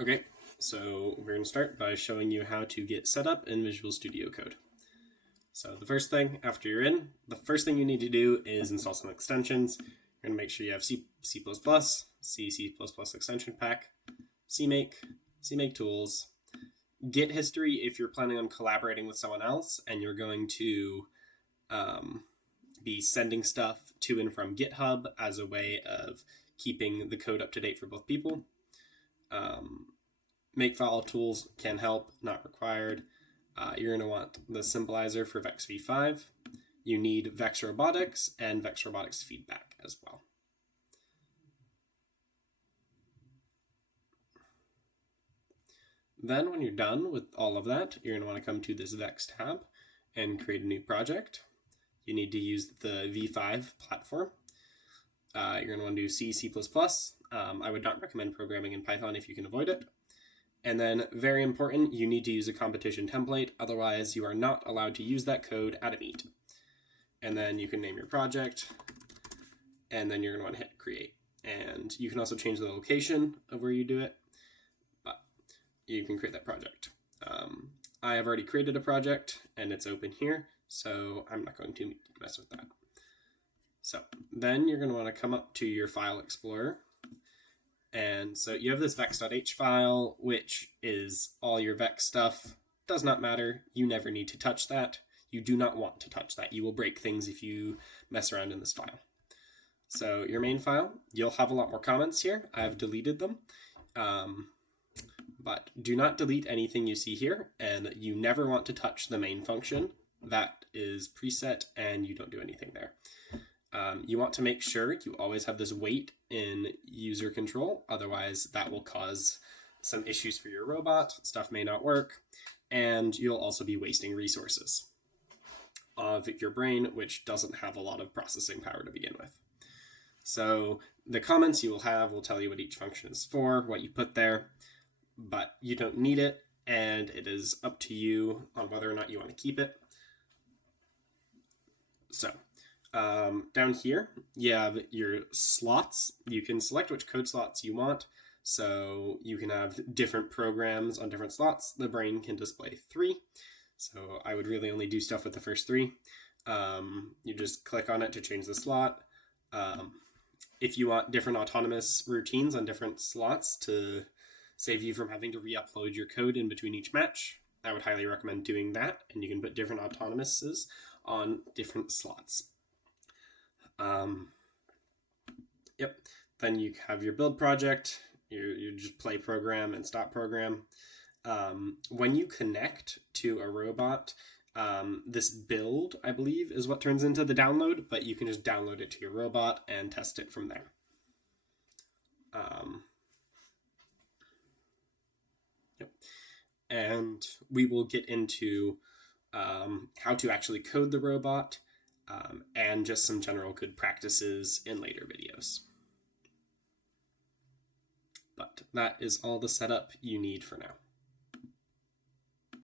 Okay, so we're going to start by showing you how to get set up in Visual Studio Code. So the first thing, after you're in, the first thing you need to do is install some extensions. You're going to make sure you have C++, C++ extension pack, CMake, CMake tools, Git history if you're planning on collaborating with someone else and you're going to be sending stuff to and from GitHub as a way of keeping the code up to date for both people. Makefile tools can help, not required. You're going to want the symbolizer for vexv5. You need Vex Robotics and Vex Robotics feedback as well. Then when you're done with all of that, you're going to want to come to this Vex tab and create a new project. You need to use the v5 platform. You're going to want to do C, C++. I would not recommend programming in Python if you can avoid it. And then, very important, you need to use a competition template. Otherwise, you are not allowed to use that code at a meet. And then you can name your project. And then you're going to want to hit create. And you can also change the location of where you do it. But you can create that project. I have already created a project, and it's open here. So I'm not going to mess with that. So then you're going to want to come up to your file explorer. And so you have this vex.h file, which is all your vex stuff. Does not matter. You never need to touch that. You do not want to touch that. You will break things if you mess around in this file. So your main file, you'll have a lot more comments here. I have deleted them. But do not delete anything you see here. And you never want to touch the main function. That is preset and you don't do anything there. You want to make sure you always have this wait in user control. Otherwise, that will cause some issues for your robot. Stuff may not work. And you'll also be wasting resources of your brain, which doesn't have a lot of processing power to begin with. So the comments you will have will tell you what each function is for, what you put there, but you don't need it. And it is up to you on whether or not you want to keep it. So down here, you have your slots. You can select which code slots you want. So you can have different programs on different slots. The brain can display 3. So I would really only do stuff with the first 3. You just click on it to change the slot. If you want different autonomous routines on different slots to save you from having to re-upload your code in between each match, I would highly recommend doing that. And you can put different autonomouses on different slots. Then you have your build project, you just play program and stop program. When you connect to a robot, this build, I believe, is what turns into the download, but you can just download it to your robot and test it from there. And we will get into how to actually code the robot, and just some general good practices in later videos. But that is all the setup you need for now.